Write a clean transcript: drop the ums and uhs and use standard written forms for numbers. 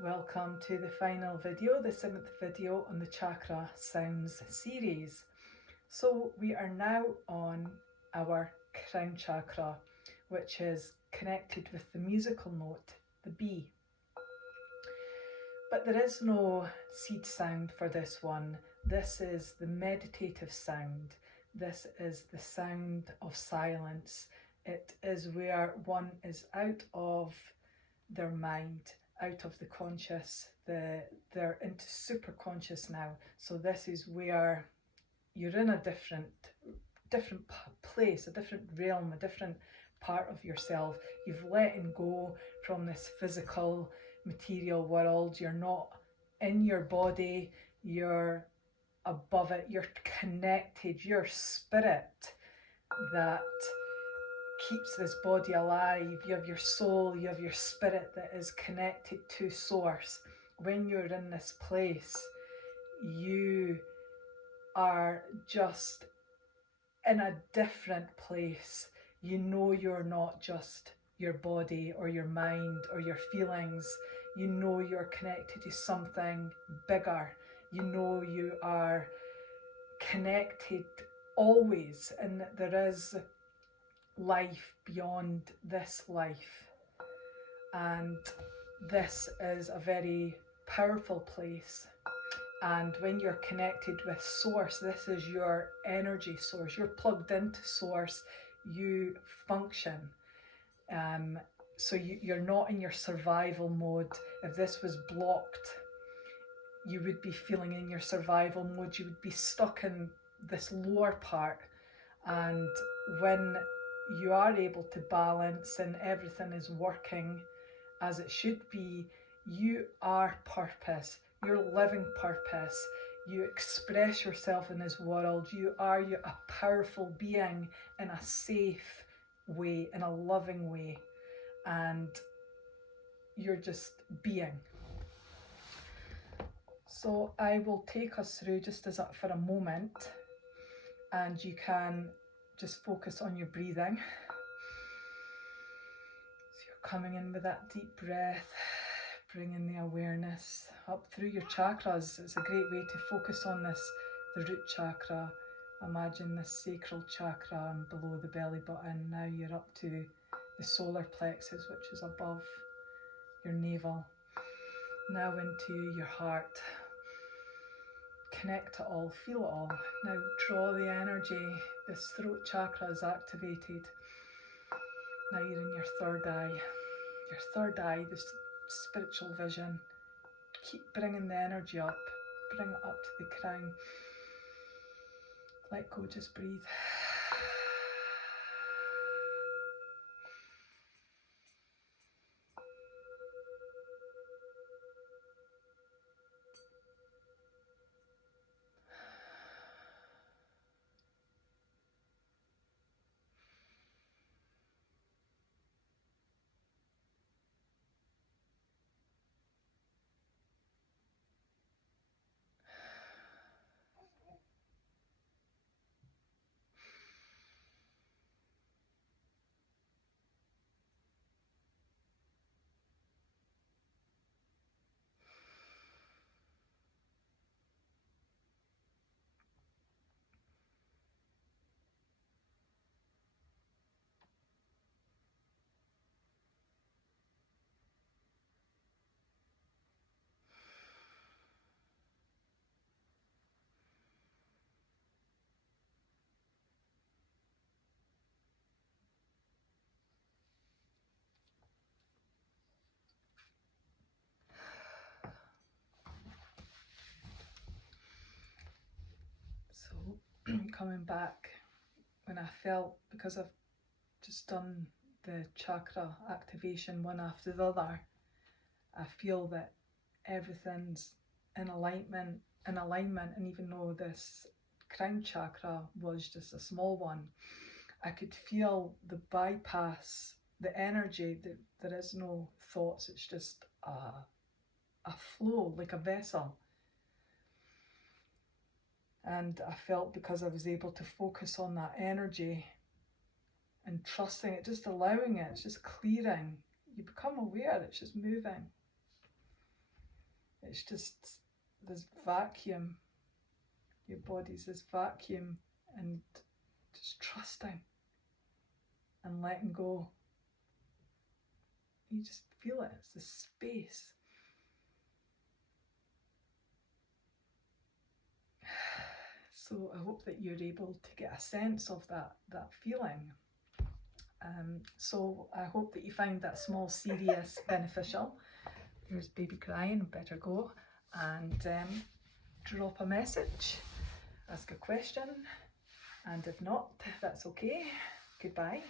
Welcome to the final video, the 7th video on the Chakra Sounds series. So we are now on our Crown Chakra, which is connected with the musical note, the B. But there is no seed sound for this one. This is the meditative sound. This is the sound of silence. It is where one is out of their mind, out of the conscious, they're into super conscious now. So this is where you're in a different place, a different realm, a different part of yourself. You've let go from this physical material world. You're not in your body, you're above it, you're connected, your spirit that keeps this body alive. You have your soul, you have your spirit that is connected to source. When you're in this place, you are just in a different place. You know you're not just your body or your mind or your feelings. You know you're connected to something bigger. You know you are connected always, and that there is life beyond this life, and this is a very powerful place. And when you're connected with source, this is your energy source. You're plugged into source, you function. So you're not in your survival mode. If this was blocked, you would be feeling in your survival mode. You would be stuck in this lower part. And when you are able to balance and everything is working as it should be, you are purpose. You're living purpose. You express yourself in this world. You are a powerful being in a safe way, in a loving way, and you're just being. So I will take us through just for a moment, and you can just focus on your breathing. So you're coming in with that deep breath, bringing the awareness up through your chakras. It's a great way to focus on this, the root chakra. Imagine this sacral chakra and below the belly button. Now you're up to the solar plexus, which is above your navel. Now into your heart. Connect it all, feel it all. Now draw the energy. This throat chakra is activated. Now you're in your third eye. Your third eye, this spiritual vision. Keep bringing the energy up. Bring it up to the crown. Let go, just breathe. Coming back, when I felt, because I've just done the chakra activation one after the other, I feel that everything's in alignment, and even though this crown chakra was just a small one, I could feel the bypass, the energy, that there is no thoughts, it's just a flow, like a vessel. And I felt, because I was able to focus on that energy and trusting it, just allowing it, it's just clearing. You become aware, it's just moving. It's just this vacuum. Your body's this vacuum, and just trusting and letting go. You just feel it. It's this space. So I hope that you're able to get a sense of that feeling. So I hope that you find that small series beneficial. There's baby crying, better go. And drop a message, ask a question, and if not, that's okay. Goodbye.